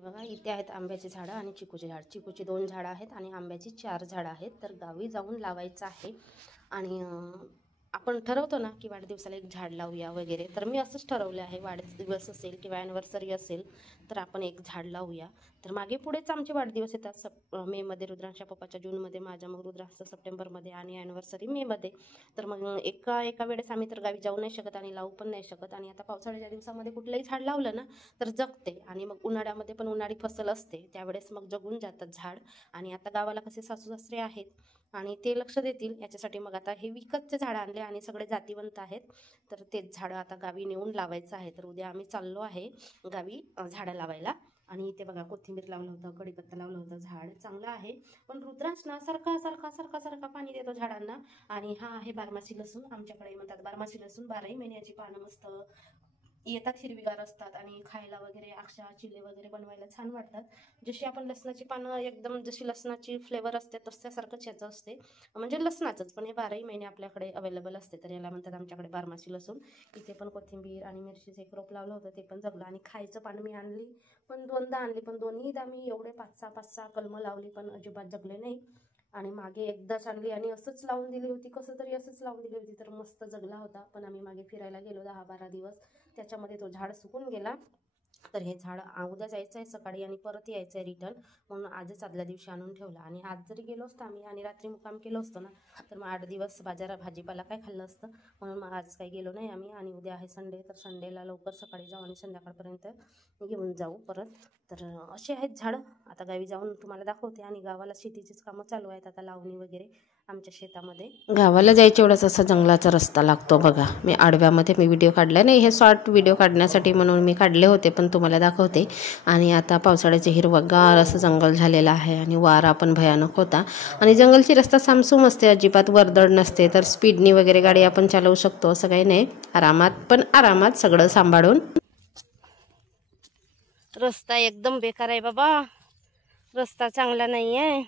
बघा इथे आहेत आंब्याची झाडं आणि चिकूची झाड. चिकूची 2 झाडं आहेत आणि आंब्याची 4 झाडं आहेत. तर गावी जाऊन लावायचं आहे आणि आपण ठरवतो ना की वाढदिवसाला एक झाड लावूया वगैरे. तर मी असंच ठरवलं आहे, वाढदिवस असेल किंवा ॲनिव्हर्सरी असेल तर आपण एक झाड लावूया. तर मागे पुढेच आमचे वाढदिवस येतात. मेमध्ये रुद्रांच्या पप्पाच्या, जूनमध्ये माझ्या, मग रुद्रांचं सप्टेंबरमध्ये आणि ॲनिव्हर्सरी मेमध्ये. तर मग एका वेळेस आम्ही तर गावी जाऊ नाही शकत आणि लावू पण नाही शकत. आणि आता पावसाळ्याच्या दिवसामध्ये कुठलंही झाड लावलं ना तर जगते आणि मग उन्हाळ्यामध्ये पण उन्हाळी फसल असते, त्यावेळेस मग जगून जातात झाड. आणि आता गावाला कसे सासू सासरे आहेत आणि ते लक्ष देतील याच्यासाठी मग आता हे विकतचे झाडं आणले आणि सगळे जातीवंत आहेत. तर तेच झाडं आता गावी नेऊन लावायचं आहे. तर उद्या आम्ही चाललो आहे गावी झाडं लावायला. आणि इथे बघा कोथिंबीर लावलं होतं, कढीपत्ता लावलं होतं, झाड चांगलं आहे. पण रुद्रांश ना सारखा पाणी देतो झाडांना. आणि हा आहे बारमासी लसूण, आमच्याकडे म्हणतात बारमासी लसूण. 12ही महिन्याची पानं मस्त येतात, हिरवीगार असतात आणि खायला वगैरे अक्षा चिल्ले वगैरे बनवायला छान वाटतात. जशी आपण लसणाची पानं एकदम जशी लसणाची फ्लेवर असते तशासारखंच याचं असते, म्हणजे लसणाचंच, पण हे 12ही महिने आपल्याकडे अवेलेबल असते. तर याला म्हणतात आमच्याकडे बारमासी लसूण. इथे पण कोथिंबीर आणि मिरचीचं एक रोप लावलं होतं, ते पण जगलं. आणि खायचं पानं मी आणली पण 2दा आणली, पण दोन्हीदा मी एवढे 5-6 कलमं लावली पण अजिबात जगले नाही. आणि मागे एकदाच आणली आणि असंच लावून दिली होती, कसं तरी असंच लावून दिली होती, तर मस्त जगला होता. पण आम्ही मागे फिरायला गेलो 10-12 दिवस, त्याच्यामध्ये तो झाड सुकून गेला. तर हे झाड उद्या जायचं आहे सकाळी आणि परत यायचं आहे रिटर्न, म्हणून आजच आदल्या दिवशी आणून ठेवलं. आणि आज जरी गेलो असतो आम्ही आणि रात्री मुक्काम केलो असतो ना तर मग 8 दिवस बाजारात भाजीपाला काय खाल्लं असतं. म्हणून मग आज काही गेलो नाही आम्ही. आणि उद्या आहे संडे, तर संडेला लवकर सकाळी जाऊ आणि संध्याकाळपर्यंत घेऊन जाऊ परत. तर असे आहेत झाडं. आता गावी जाऊन तुम्हाला दाखवते. आणि गावाला शेतीचीच कामं चालू आहेत आता, लावणी वगैरे आमच्या शेतामध्ये. गावाला जायच्या वेळेस असा जंगलाचा रस्ता लागतो बघा. मी आडव्यामध्ये व्हिडिओ काढला नाही, हे शॉर्ट व्हिडिओ काढण्यासाठी म्हणून मी काढले होते, पण तुम्हाला दाखवते. आणि आता पावसाळ्याचे हिरवंगार असं जंगल झालेलं आहे आणि वारा पण भयानक होता. आणि जंगलची रस्ता सामसूम असते, अजिबात वर्दळ नसते. तर स्पीडनी वगैरे गाडी आपण चालवू शकतो, असं काही नाही. आरामात सगळं सांभाळून. रस्ता एकदम बेकार आहे बाबा, रस्ता चांगला नाही आहे.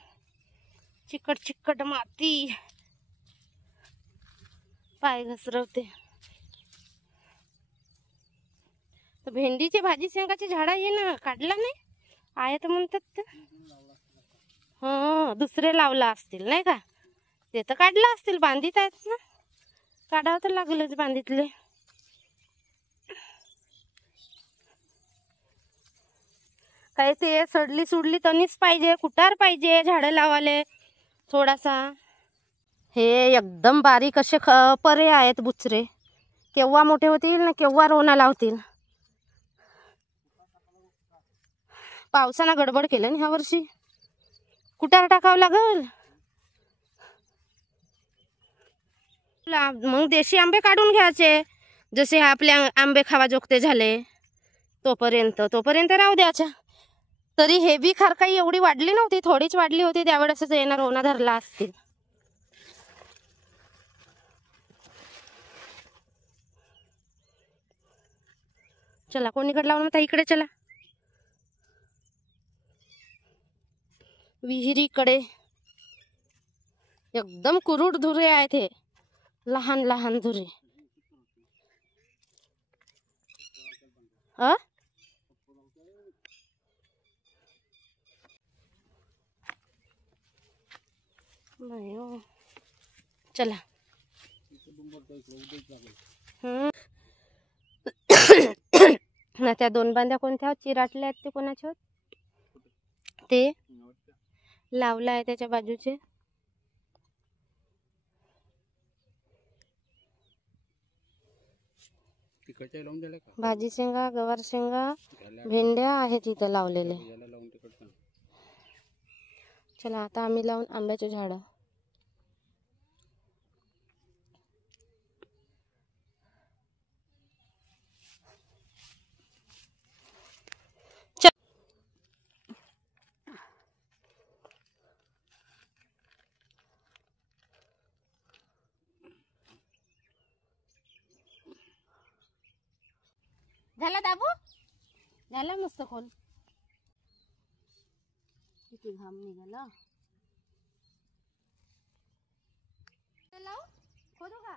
चिकट माती, पाय घसरवते. तर भेंडीची भाजी शेंगाची झाडं आहे ना, काढला नाही आहे तर म्हणतात. हा दुसरे लावला असतील नाही का, ते तर काढला असतील, बांधित आहेत ना, काढावं तर लागलच बांधितले. काय ते सडली सुडली तनीच पाहिजे, कुटार पाहिजे झाडं लावाले थोडासा. हे एकदम बारीक असे परे आहेत बुचरे, केव्हा मोठे होतील ना केव्हा रोना लावतील. पावसानं गडबड केलं ना ह्या वर्षी, कुटार टाकावं लागल. मग देशी आंबे काढून घ्यायचे, जसे आपले आंबे खावा जोगते झाले तोपर्यंत राहू द्यायच्या. तरी हे बी खार काही एवढी वाढली नव्हती, थोडीच वाढली होती, त्यावेळेस येणार रोना धरला असतील. चला कोणीकडे लावून म्हणता, इकडे चला विहिरीकडे. एकदम कुरूड धुरे आहेत हे, लहान धुरे. चला ना, त्या 2 बांध्या कोणत्या चिराटल्या आहेत ते कोणाच्या ते लावला आहे त्याच्या बाजूचे. भाजी शेंगा, गवार शेंगा, भेंड्या आहेत इथं लावलेले. चला आता आम्ही लावून आंब्याचे झाड. झाला दाबू, झाला मस्त खोल. किती घाम निघाला. खोदू का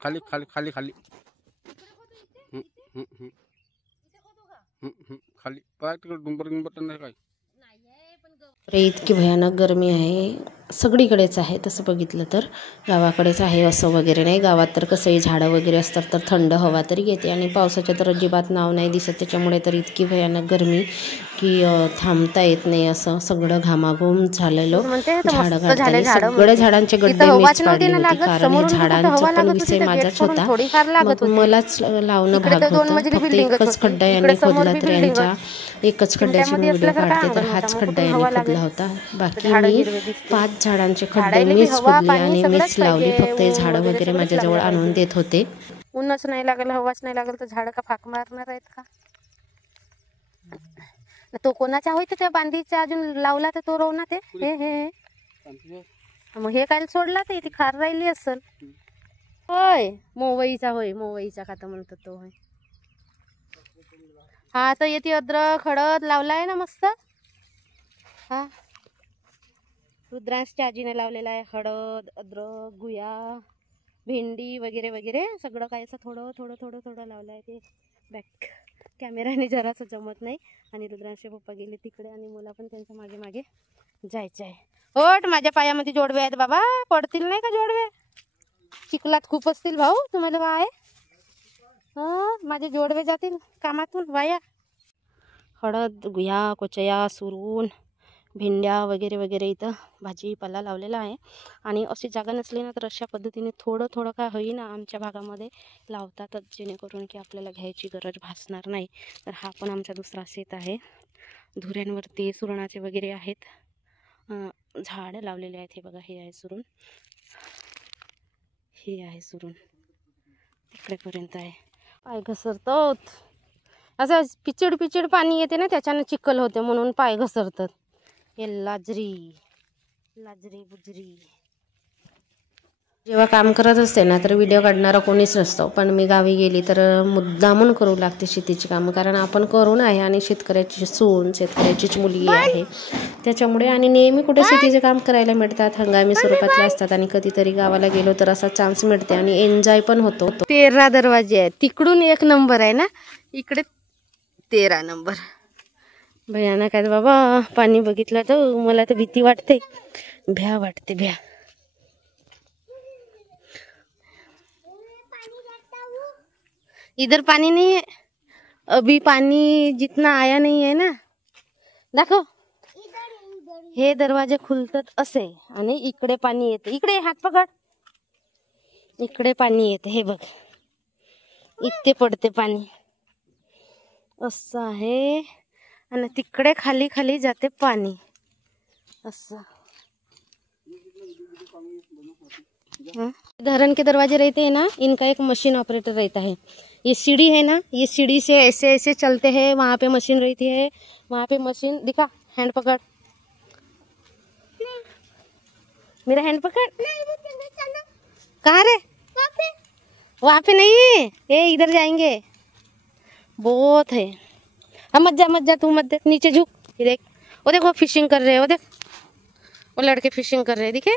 खाली खाली खाली खाली. इकडे खोदू, इथे खोदू का. खाली पाय तिकडे डुंबर नाही काय. इतकी भयानक गरमी आहे सगळीकडेच आहे. तसं बघितलं तर गावाकडेच आहे असं वगैरे नाही. गावात तर कसंही झाडं वगैरे असतात तर थंड हवा तरी येते आणि पावसाच्या तर अजिबात नाव नाही दिसत. त्याच्यामुळे तर इतकी भयानक गरमी की थांबता येत नाही. असं सगळं घामाघूम झालेलं. झाडं काढताना सगळ्या झाडांचे गड्डे मीच पाडले होते कारण हे झाडांचा पण विषय माझाच होता. मग मलाच लावणं भाग होतं. फक्त एकच खड्डा यांनी खोदला तर यांच्या एकच खड्ड्याची मी व्हिडिओ काढते तर हाच खड्डा यांनी खोदला होता. बाकी मी 5 झाडांचे खड्डे मीच खोदले आणि मीच लावली. फक्त हे झाडं वगैरे माझ्याजवळ आणून देत होते. ऊनच नाही लागल हवाच नाही लागल तर झाड का फाक मारणार आहेत का. तो कोणाचा होय त्या बांधीचा अजून लावला तर तो रोवना ते हे हे मग हे काय सोडला ते ती खार राहिली असेल. होय मोवईचा होय मोवईचा खाता म्हणतो तो होय. हा तर येते अद्रक हळद लावलाय ना मस्त. हा रुद्रांशच्या आजीने लावलेला आहे. हळद अद्रक गुया भेंडी वगैरे वगैरे सगळं काय असं थोडं थोडं थोडं थोडं लावलं आहे. ते बॅक कॅमेराने जरासं जमत नाही. आणि रुद्रांशचे पप्पा गेले तिकडे आणि मला पण त्यांच्या मागे मागे जायचं आहे. ओट माझ्या पायामध्ये जोडवे आहेत बाबा. पडतील नाही का जोडवे. चिखलात खूप असतील भाऊ तुम्हाला काय. माझे जोडवे जातील कामातून वाया. हळद गुया कोचया सुरून भेंड्या वगैरे वगैरे इथं भाजीपाला लावलेला आहे. आणि अशी जागा नसली ना तर अशा पद्धतीने थोडं थोडं काय होईना आमच्या भागामध्ये लावतातच जेणेकरून की आपल्याला घ्यायची गरज भासणार नाही. तर हा पण आमचा दुसरा शेत आहे. धुऱ्यांवरती सुरणाचे वगैरे आहेत. झाडं लावलेले आहेत. हे बघा हे आहे सुरण. हे आहे सुरण तिकडेपर्यंत आहे. पाय घसरतात असं पिचड पिचड पाणी येते ना त्याच्यानं चिखल होते म्हणून पाय घसरतात. हे लाजरी लाजरी बुजरी. जेव्हा काम करत असते ना तर व्हिडिओ काढणारा कोणीच नसतो. पण मी गावी गेली तर मुद्दामून करू लागते शेतीची कामं. कारण आपण करून आहे आणि शेतकऱ्याची सून शेतकऱ्याचीच मुलगी आहे त्याच्यामुळे. आणि नेहमी कुठे शेतीचे काम करायला मिळतात. हंगामी स्वरूपातले असतात आणि कधीतरी गावाला गेलो तर असा चान्स मिळते आणि एन्जॉय पण होतो. 13 दरवाजे आहेत. तिकडून 1 नंबर आहे ना इकडे 13 नंबर. भयानक आहे बाबा. पाणी बघितलं तर मला तर भीती वाटते. भ्या वाटते भ्या. इधर पानी नहीं है अभी. पानी जितना आया नहीं है ना. दाखव हे दरवाजे खुलतात असे आणि इकडे पाणी येते. इकडे हात पकड. इकडे पाणी येते हे बघ. इथे पडते पाणी असं आहे आणि तिकडे खाली खाली जाते पाणी असं. धरण के दरवाजे रहते हैं ना इनका एक मशीन ऑपरेटर रहता है. ये सीढ़ी है ना ये सीढ़ी से ऐसे ऐसे चलते हैं. वहाँ पे मशीन रहती है. वहाँ पे मशीन दिखा. हैंड पकड़ मेरा हैंड पकड़. कहाँ रे. वहाँ पे नहीं है. ये इधर जाएंगे बहुत है. मत जा तू मत देख. नीचे झुक. ये देख वो देखो फिशिंग कर रहे हैं. वो देख वो लड़के फिशिंग कर रहे हैं. दिखे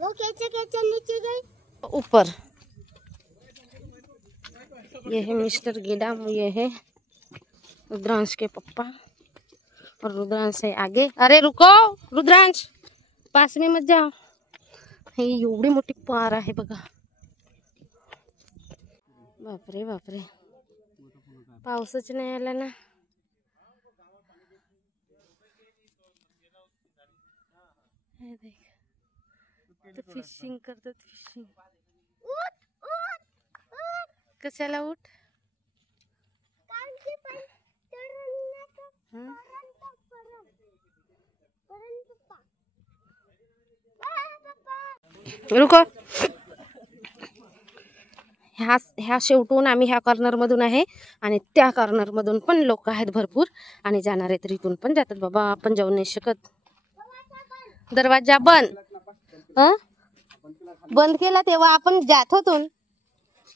वो कैसे नीचे गए ऊपर. ये है मिस्टर गिडा. ये है रुद्रांश के पप्पा और रुद्रांश है आगे. अरे रुको रुद्रांश पास में मत जाओ. हे एवढी मोठी पार आहे बघा. बापरे बापरे. पाऊसच नाही आला ना. हे देख तो फिशिंग करतात. फिशिंग कशाला उठ. रुको. ह्या शेवटून आम्ही ह्या कॉर्नर मधून आहे आणि त्या कॉर्नर मधून पण लोक आहेत भरपूर आणि जाणारे तर इथून पण जातात बाबा. आपण जाऊ नाही शकत. दरवाजा बंद. बंद केला तेव्हा आपण जात होतो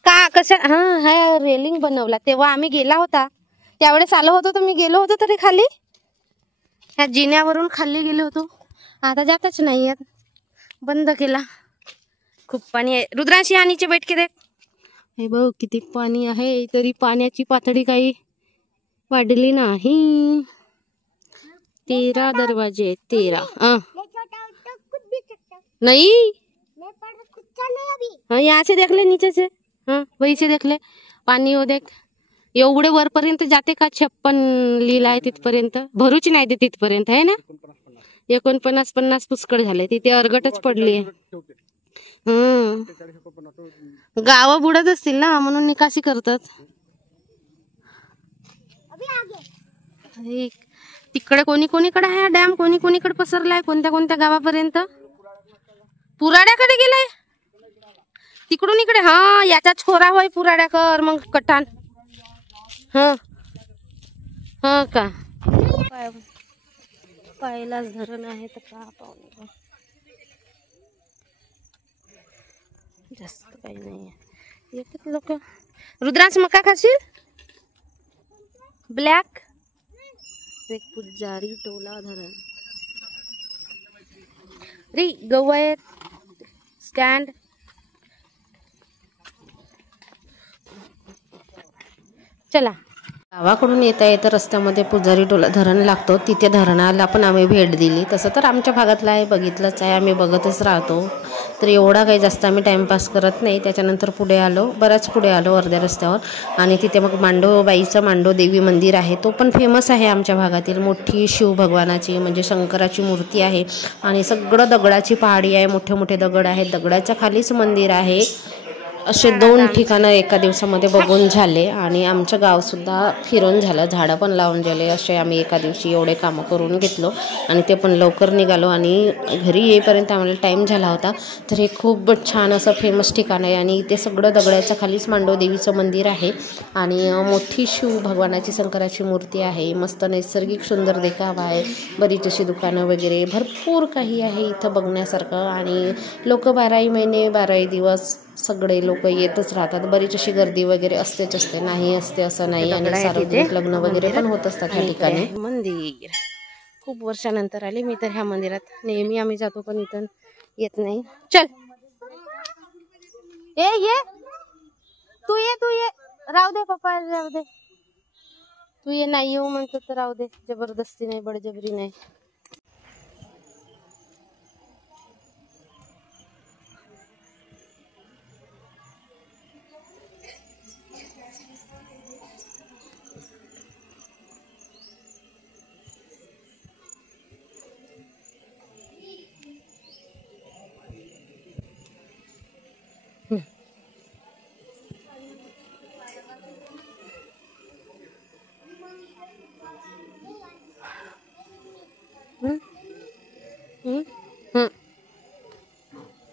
का कशा. हा रेलिंग बनवला तेव्हा आम्ही गेला होता. त्यावेळेस आलो होतो तर मी गेलो होतो तरी खाली ह्या जिन्यावरून खाली गेलो होतो. आता जातच नाही आहेत. बंद केला. खूप पाणी आहे. रुद्रांशी हा नीचे बैठ के देख. हे बघ किती पाणी आहे. तरी पाण्याची पातळी काही वाढली नाही. 13 दरवाजे 13. नहीं हाँ यहाँ से देख ले, नीचे से. हाँ वही से देख ले. पाणी हो देख. एवढे वरपर्यंत जाते का? 56 लिहिलं आहे तिथपर्यंत. भरूची नाही ते तिथपर्यंत आहे ना. 49-50 पुष्कळ झाले. तिथे अर्गटच पडली. गाव बुडत असतील ना म्हणून निकासी करतात. तिकडे कोणीकडे आहे डॅम, कोणीकडे पसरलाय, कोणत्या गावापर्यंत. पुराड्याकडे गेलाय तिकडून इकडे. हा याचाच खोरा होय पुराड्याकर मग कटान. हा हा का पायलाच धरण आहे तर का पाहू. जास्त काही नाही येतात लोक. रुद्रांश मका खाशील? ब्लॅक पुजारी टोला धरण. रे गहू आहेत स्टँड. चला. गावाकडून येता येता रस्त्यामध्ये पुजारी टोला धरण लागतो. तिथे धरणाला पण आम्ही भेट दिली. तसं तर आमच्या भागातलं आहे, बघितलंच आहे, आम्ही बघतच राहतो. तर एवढा काही जास्त आम्ही टाइमपास करत नाही. त्याच्यानंतर पुढे आलो, बराच पुढे आलो अर्ध्या रस्त्यावर. आणि तिथे मग मांडोबाईचं मांडोदेवी मंदिर आहे. तो पण फेमस आहे आमच्या भागातील. मोठी शिव भगवानाची म्हणजे शंकराची मूर्ती आहे. आणि सगळं दगडाची पहाडी आहे, मोठे मोठे दगड आहेत. दगडाच्या खालीच मंदिर आहे. असे 2 ठिकाणं एका दिवसामध्ये बघून झाले. आणि आमचं गावसुद्धा फिरून झालं, झाडं पण लावून झाले. असे आम्ही एका दिवशी एवढे कामं करून घेतलो. आणि ते पण लवकर निघालो. आणि घरी येईपर्यंत आम्हाला टाईम झाला होता. तर हे खूप छान असं फेमस ठिकाण आहे. आणि इथे सगळं दगडाच्या खालीच मांडोदेवीचं मंदिर आहे. आणि मोठी शिव भगवानाची शंकराची मूर्ती आहे. मस्त नैसर्गिक सुंदर देखावा आहे. बरीच अशी दुकानं वगैरे भरपूर काही आहे इथं बघण्यासारखं. आणि लोक 12ही महिने 12ही दिवस सगळे लोक येतच राहतात. बरीच अशी गर्दी वगैरे असतेच असते, नाही असते असं नाही. आणि सार्वजनिक लग्न वगैरे पण होत असतात या ठिकाणी. मंदिर खूप वर्षानंतर आले मी तर ह्या मंदिरात. नेहमी आम्ही जातो पण इथं येत नाही. चल ये तू ये राहू दे पप्पा, राहू दे. तू ये. नाही येऊ म्हणतो तर राहू दे. जबरदस्ती नाही, बळजबरी नाही.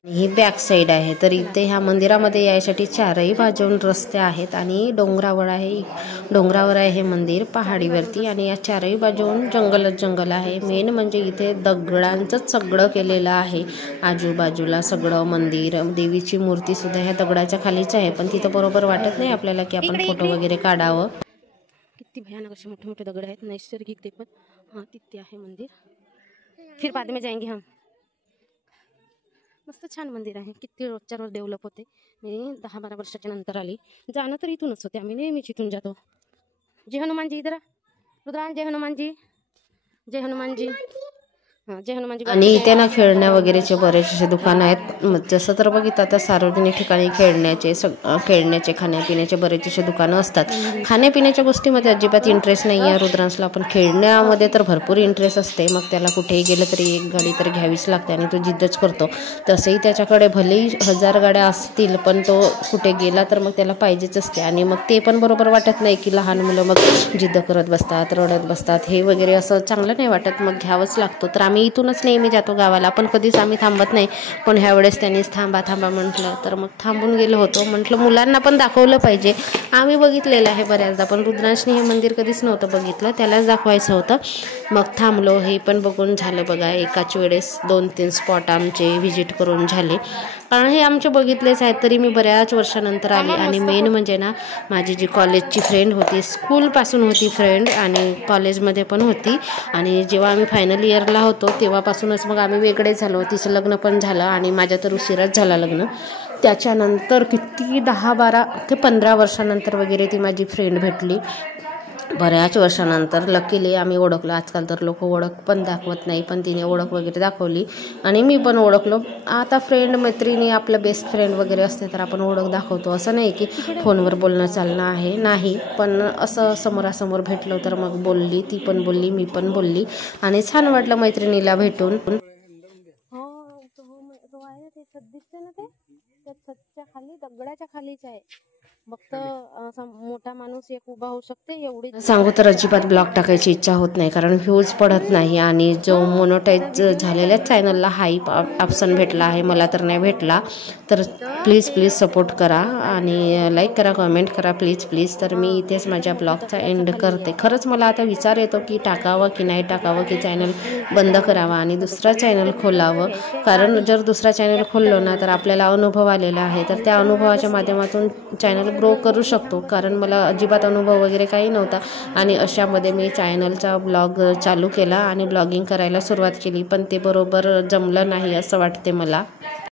ही बॅक साईड आहे. तर इथे ह्या मंदिरामध्ये यायसाठी 4ही बाजून रस्ते आहेत. आणि डोंगरावर आहे हे मंदिर, पहाडीवरती. आणि या 4ही बाजून जंगल आहे. मेन म्हणजे इथे दगडांचंच सगळं केलेलं आहे. आजूबाजूला सगळं मंदिर, देवीची मूर्ती सुद्धा ह्या दगडाच्या खालीच आहे. पण तिथं बरोबर वाटत नाही आपल्याला की आपण फोटो वगैरे काढावं. किती भयानक असे मोठे मोठे दगड आहेत, नैसर्गिक ते पण. हाँ तिथे आहे मंदिर. फिर बाद में जाएंगे हम. मस्त छान मंदिर आहे. किती रोजच्या रोज डेव्हलप होते. मी 10-12 वर्षाच्या नंतर आली. जाणं तर इथूनच होते, आम्ही नेहमीच इथून जातो. जय हनुमानजी. इधर रुद्रान. जय हनुमानजी. जय हनुमानजी. जय हनुमानजी. आणि इथे ना खेळण्या वगैरेचे बरेचसे दुकानं आहेत. जसं तर बघितलं तर सार्वजनिक ठिकाणी खेळण्याचे खाण्यापिण्याचे बरेचसे दुकानं असतात. खाण्यापिण्याच्या गोष्टीमध्ये अजिबात इंटरेस्ट नाही आहे रुद्रांशला. पण खेळण्यामध्ये तर भरपूर इंटरेस्ट असते. मग त्याला कुठेही गेलं तरी एक गाडी तर घ्यावीच लागते आणि तो जिद्दच करतो. तसंही त्याच्याकडे भलेही 1000 गाड्या असतील पण तो कुठे गेला तर मग त्याला पाहिजेच असते. आणि मग ते पण बरोबर वाटत नाही की लहान मुलं मग जिद्द करत बसतात, रडत बसतात, हे वगैरे असं चांगलं नाही वाटत. मग घ्यावंच लागतो. तर आम्ही इथूनच नेहमी जातो गावाला. पण कधीच आम्ही थांबत नाही. पण ह्यावेळेस त्यांनीच थांबा म्हटलं तर मग थांबून गेलो होतो. म्हटलं मुलांना पण दाखवलं पाहिजे. आम्ही बघितलेलं आहे बऱ्याचदा, पण रुद्रांशने हे मंदिर कधीच नव्हतं बघितलं, त्यालाच दाखवायचं होतं. मग थांबलो. हे पण बघून झालं बघा. एकाच वेळेस 2-3 स्पॉट आमचे व्हिजिट करून झाले. कारण हे आमचे बघितलेच आहेत. तरी मी बऱ्याच वर्षानंतर आली. आणि मेन म्हणजे ना माझी जी कॉलेजची फ्रेंड होती, स्कूलपासून होती फ्रेंड आणि कॉलेजमध्ये पण होती. आणि जेव्हा आम्ही फायनल इयरला होतो तेव्हापासूनच मग आम्ही वेगळे झालो. तिचं लग्न पण झालं आणि माझ्या तर उशिराच झाला लग्न. त्याच्यानंतर किती 10-12 ते 15 वर्षानंतर वगैरे ती माझी फ्रेंड भेटली. बऱ्याच वर्षानंतर लकीली आम्ही ओळखलो. आजकाल तर लोक ओळख पण दाखवत नाही, पण तिने ओळख वगैरे दाखवली आणि मी पण ओळखलो. आता फ्रेंड मैत्रिणी आपलं बेस्ट फ्रेंड वगैरे असते तर आपण ओळख दाखवतो. असं नाही की फोनवर बोलणं चालणं आहे, नाही. पण असं समोरासमोर भेटलो तर मग बोलली, ती पण बोलली, मी पण बोलली आणि छान वाटलं मैत्रिणीला भेटून. हो तो आहे ना, ते छत दिसते ना, ते त्या छतच्या खाली दगडाच्या खालीच आहे. फक्त असा मोठा माणूस एक उभा होऊ शकते एवढी. सांगू तर अजिबात ब्लॉग टाकायची इच्छा होत नाही, कारण व्ह्यूज पडत नाही आणि जो मोनोटाईज झालेल्या चॅनलला हाईप ऑप्शन भेटला आहे, मला तर नाही भेटला. तर प्लीज सपोर्ट करा आणि लाईक करा, कमेंट करा प्लीज. तर मी इथेच माझ्या ब्लॉगचा एंड करते. खरंच मला आता विचार येतो की टाकावं की नाही टाकावं, की चॅनल बंद करावा आणि दुसरा चॅनल खोलावं. कारण जर दुसरा चॅनल खोललो ना तर आपल्याला अनुभव आलेला आहे, तर त्या अनुभवाच्या माध्यमातून चॅनल ग्रो करू शकतो. कारण मला अजिबात अनुभव वगैरे काही नव्हता आणि अशामध्ये मी चॅनलचा ब्लॉग चालू केला आणि ब्लॉगिंग करायला सुरुवात केली, पण ते बरोबर जमलं नाही असं वाटते मला.